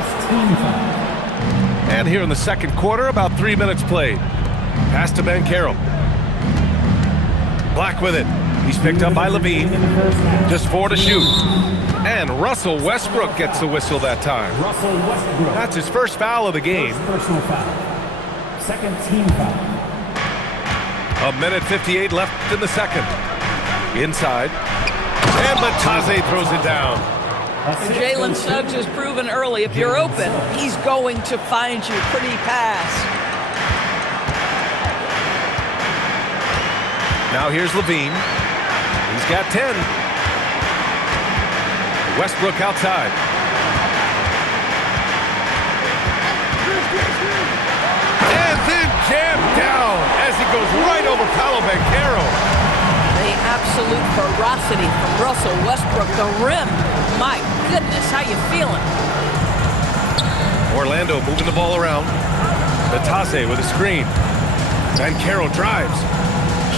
First team foul. And here in the second quarter, about 3 minutes played. Pass to Banchero. Black with it. He's picked up by Levine. Just 4 to shoot. And Russell Westbrook gets the whistle that time. Russell Westbrook. That's his first foul of the game. First personal foul. Second team foul. 1:58 left in the second. Inside. And Batase throws it down. Jalen Suggs has proven early, if you're open, he's going to find you. Pretty pass. Now here's Levine. He's got 10. Westbrook outside. And then jammed down as he goes right over Paolo Banchero. The absolute ferocity from Russell Westbrook. The rim. My goodness, how you feeling? Orlando moving the ball around. Batase with a screen. Banchero drives.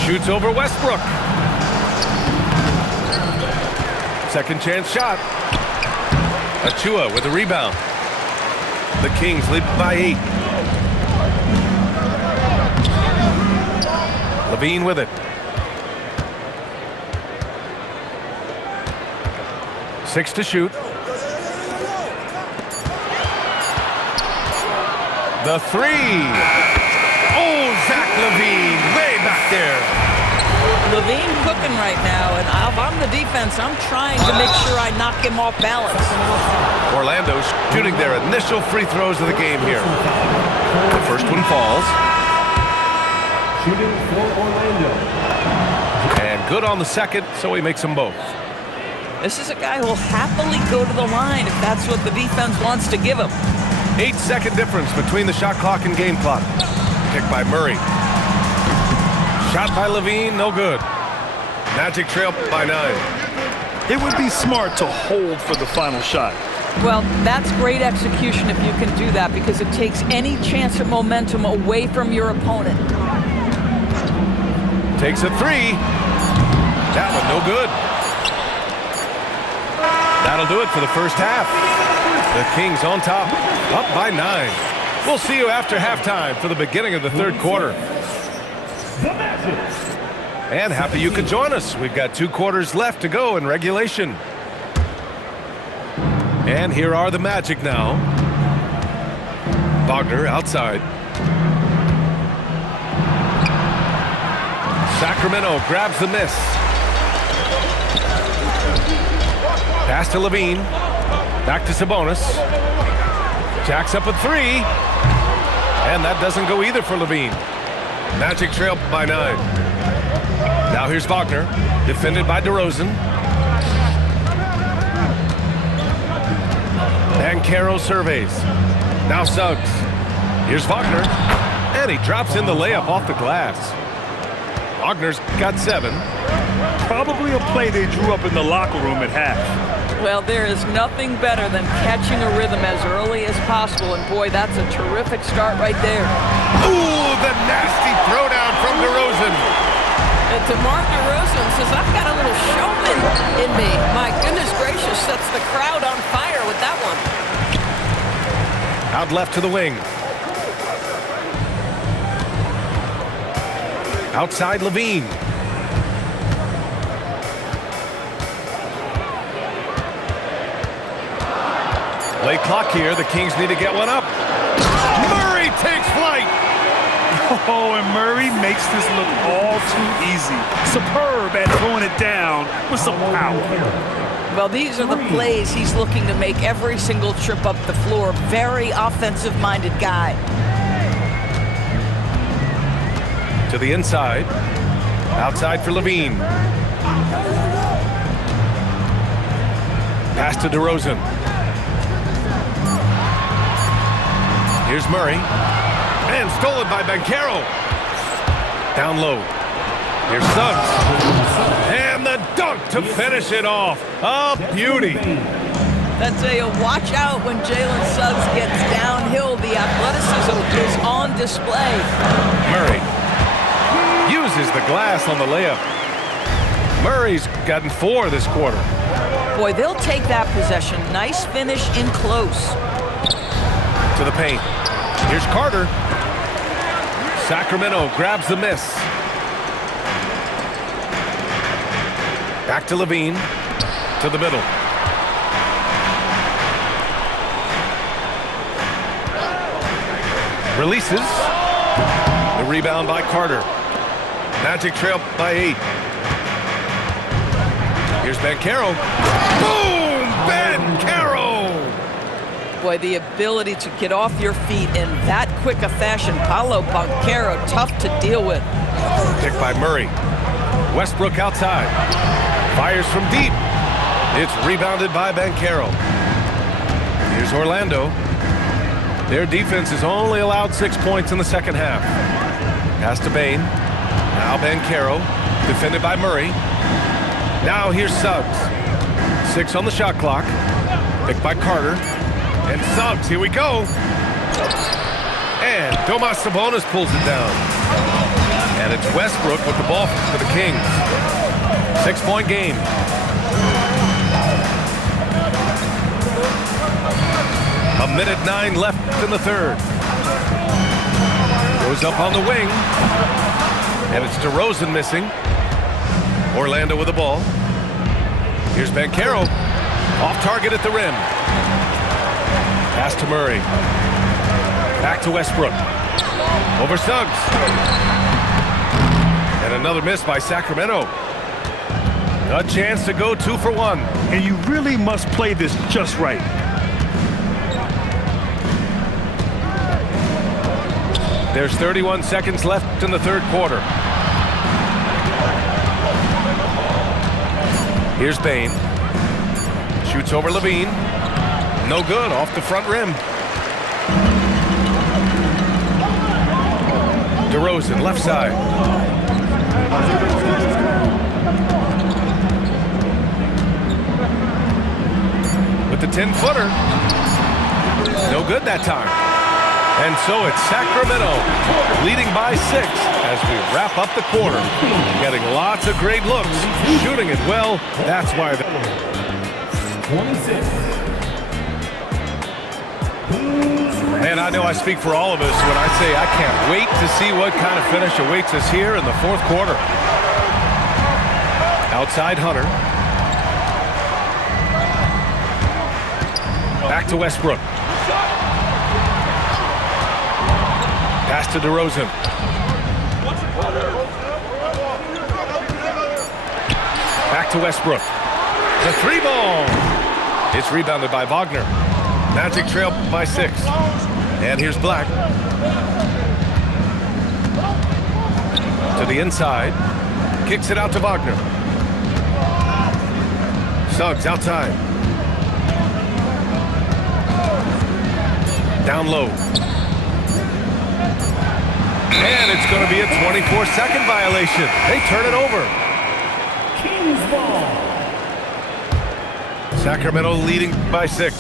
Shoots over Westbrook. Second chance shot. Achua with a rebound. The Kings lead by 8. Levine with it. 6 to shoot. The 3. Oh, Zach Levine way back there. Levine cooking right now, and if I'm the defense, I'm trying to make sure I knock him off balance. Orlando's shooting their initial free throws of the game here. The first one falls. Shooting for Orlando. And good on the second, so he makes them both. This is a guy who will happily go to the line if that's what the defense wants to give him. 8-second difference between the shot clock and game clock. Kick by Murray. Shot by Levine, no good. Magic trail by 9. It would be smart to hold for the final shot. Well, that's great execution if you can do that, because it takes any chance of momentum away from your opponent. Takes a 3. That one no good. That'll do it for the first half. The Kings on top, up by 9. We'll see you after halftime for the beginning of the third quarter. And happy you could join us. We've got 2 quarters left to go in regulation. And here are the Magic now. Wagner outside. Sacramento grabs the miss. Pass to Levine. Back to Sabonis. Jacks up a 3. And that doesn't go either for Levine. Magic trail by 9. Now here's Wagner. Defended by DeRozan. Banchero surveys. Now Suggs. Here's Wagner. And he drops in the layup off the glass. Wagner's got 7. Probably a play they drew up in the locker room at half. Well, there is nothing better than catching a rhythm as early as possible, and boy, that's a terrific start right there. Ooh, the nasty throwdown from DeRozan. And DeMar DeRozan says, I've got a little showman in me. My goodness gracious, sets the crowd on fire with that one. Out left to the wing. Outside Levine. Late clock here. The Kings need to get one up. Murray takes flight. Oh, and Murray makes this look all too easy. Superb at throwing it down with some power. Well, these are the plays he's looking to make every single trip up the floor. Very offensive-minded guy. To the inside. Outside for Levine. Pass to DeRozan. Here's Murray. And stolen by Banchero. Down low. Here's Suggs. And the dunk to finish it off. A beauty. That's a watch out when Jalen Suggs gets downhill. The athleticism is on display. Murray uses the glass on the layup. Murray's gotten 4 this quarter. Boy, they'll take that possession. Nice finish in close. to the paint. Here's Carter. Sacramento grabs the miss. Back to Levine. To the middle. Releases. The rebound by Carter. Magic trail by 8. Here's Banchero. Boom! Banchero! Boy, the ability to get off your feet in that quick a fashion. Paolo Banchero, tough to deal with. Picked by Murray. Westbrook outside. Fires from deep. It's rebounded by Banchero. Here's Orlando. Their defense has only allowed 6 points in the second half. Pass to Bane. Now Banchero. Defended by Murray. Now here's Suggs. 6 on the shot clock. Picked by Carter. And Suggs, here we go. And Domas Sabonis pulls it down. And it's Westbrook with the ball for the Kings. 6-point game. A minute 9 left in the third. Goes up on the wing. And it's DeRozan missing. Orlando with the ball. Here's Banchero. Off target at the rim. Pass to Murray. Back to Westbrook. Over Suggs. And another miss by Sacramento. A chance to go 2 for 1. And you really must play this just right. There's 31 seconds left in the third quarter. Here's Bane. Shoots over Levine. No good, off the front rim. DeRozan, left side. With the 10-footer. No good that time. And so it's Sacramento leading by 6 as we wrap up the quarter. Getting lots of great looks, shooting it well. That's why. 26. And I know I speak for all of us when I say I can't wait to see what kind of finish awaits us here in the fourth quarter. Outside Hunter. Back to Westbrook. Pass to DeRozan. Back to Westbrook. The 3-ball. It's rebounded by Wagner. Magic trail by 6. And here's Black. To the inside. Kicks it out to Wagner. Suggs outside. Down low. And it's going to be a 24-second violation. They turn it over. Kings ball. Sacramento leading by 6.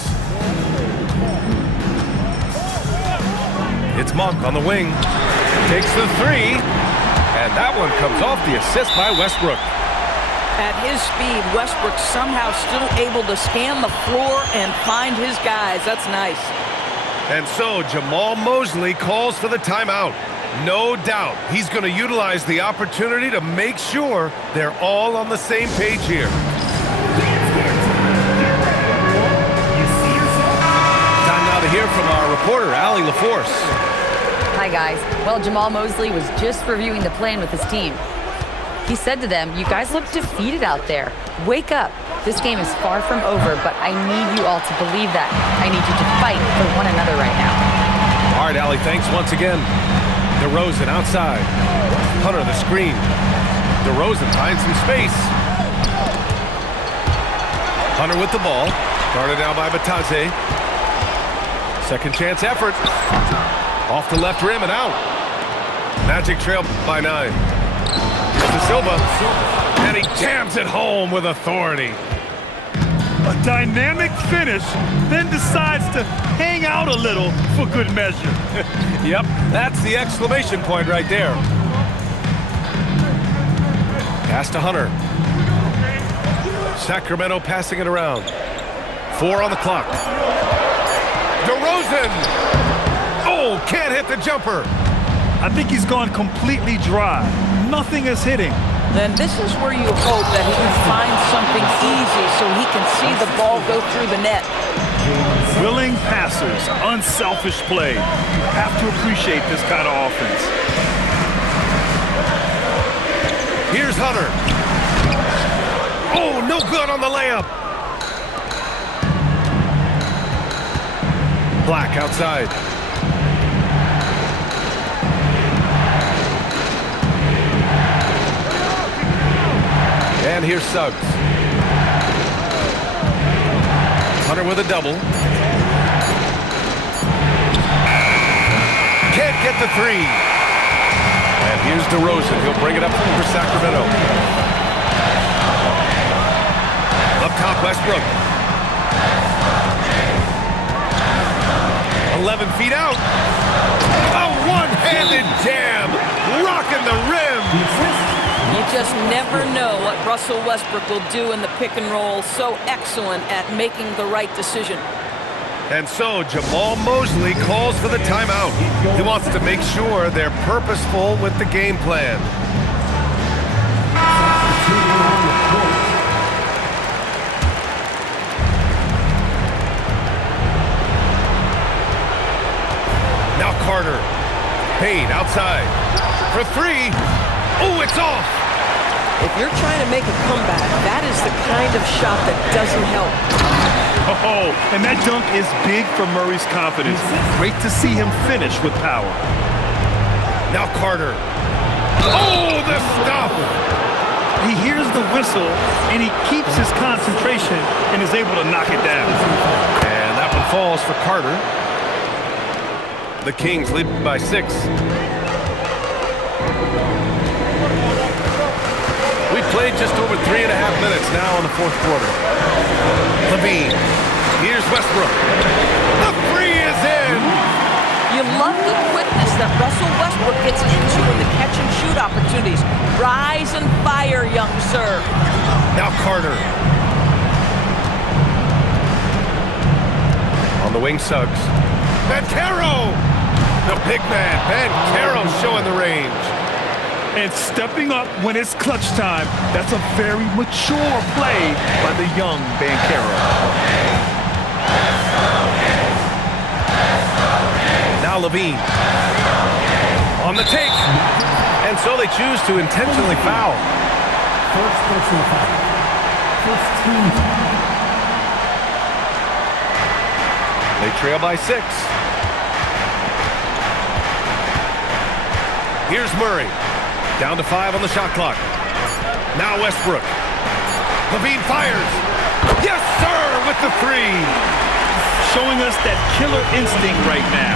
It's Monk on the wing. Takes the 3. And that one comes off the assist by Westbrook. At his speed, Westbrook somehow still able to scan the floor and find his guys. That's nice. And so Jamal Mosley calls for the timeout. No doubt he's going to utilize the opportunity to make sure they're all on the same page here. Time now to hear from our reporter, Allie LaForce. Hi, guys. Well, Jamal Mosley was just reviewing the plan with his team. He said to them, "You guys look defeated out there. Wake up. This game is far from over, but I need you all to believe that. I need you to fight for one another right now." All right, Allie, thanks once again. DeRozan outside. Hunter the screen. DeRozan finds some space. Hunter with the ball. Guarded now by Batadze. Second chance effort. Off the left rim and out. Magic trail by 9. Here's De Silva. And he jams it home with authority. A dynamic finish, then decides to hang out a little for good measure. Yep, that's the exclamation point right there. Pass to Hunter. Sacramento passing it around. 4 on the clock. DeRozan! Oh, can't hit the jumper. I think he's gone completely dry. Nothing is hitting. Then this is where you hope that he can find something easy so he can see the ball go through the net. Willing passers, unselfish play. You have to appreciate this kind of offense. Here's Hunter. Oh, no good on the layup. Black outside. And here's Suggs. Hunter with a double. Can't get the three. And here's DeRozan. He'll bring it up for Sacramento. Up top, Westbrook. 11 feet out. A one-handed jam. Rocking the rim. You just never know what Russell Westbrook will do in the pick and roll. So excellent at making the right decision. And so Jamahl Mosley calls for the timeout. He wants to make sure they're purposeful with the game plan. Now Carter. Payne outside. For three. Oh, it's off. If you're trying to make a comeback, that is the kind of shot that doesn't help. Oh, and that dunk is big for Murray's confidence. Great to see him finish with power. Now Carter. Oh, the stuff! He hears the whistle, and he keeps his concentration and is able to knock it down. And that one falls for Carter. The Kings lead by 6. We played just over 3.5 minutes now in the fourth quarter. LaVine. Here's Westbrook. The three is in. You love the quickness that Russell Westbrook gets into in the catch-and-shoot opportunities. Rise and fire, young sir. Now Carter. On the wing, Suggs. Banchero! The big man, Banchero, showing the range. And stepping up when it's clutch time. That's a very mature play by the young Banchero. Now LaVine. On the take. And so they choose to intentionally foul. First personal foul. First team foul. They trail by 6. Here's Murray. Down to 5 on the shot clock. Now Westbrook. LaVine fires. Yes, sir, with the three. Showing us that killer instinct right now.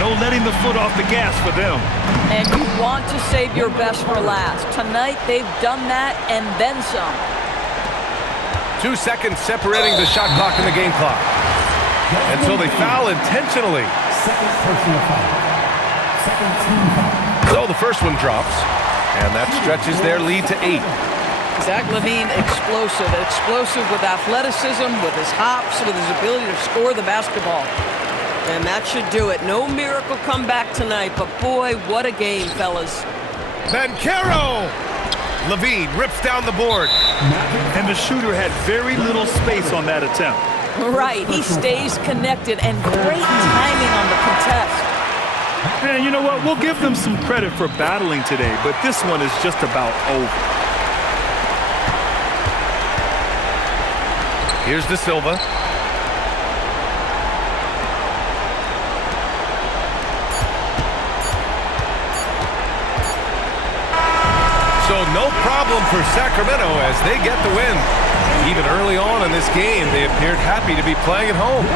No letting the foot off the gas for them. And you want to save your best for last. Tonight, they've done that and then some. 2 seconds separating the shot clock and the game clock. And so they foul intentionally. Second personal foul. Second team foul. So the first one drops. And that stretches their lead to 8. Zach LaVine, explosive with athleticism, with his hops, with his ability to score the basketball. And that should do it. No miracle comeback tonight, but boy, what a game, fellas. Banchero! LaVine rips down the board. And the shooter had very little space on that attempt. Right, he stays connected and great timing on the contest. And you know what? We'll give them some credit for battling today, but this one is just about over. Here's De Silva. So no problem for Sacramento as they get the win. Even early on in this game, they appeared happy to be playing at home.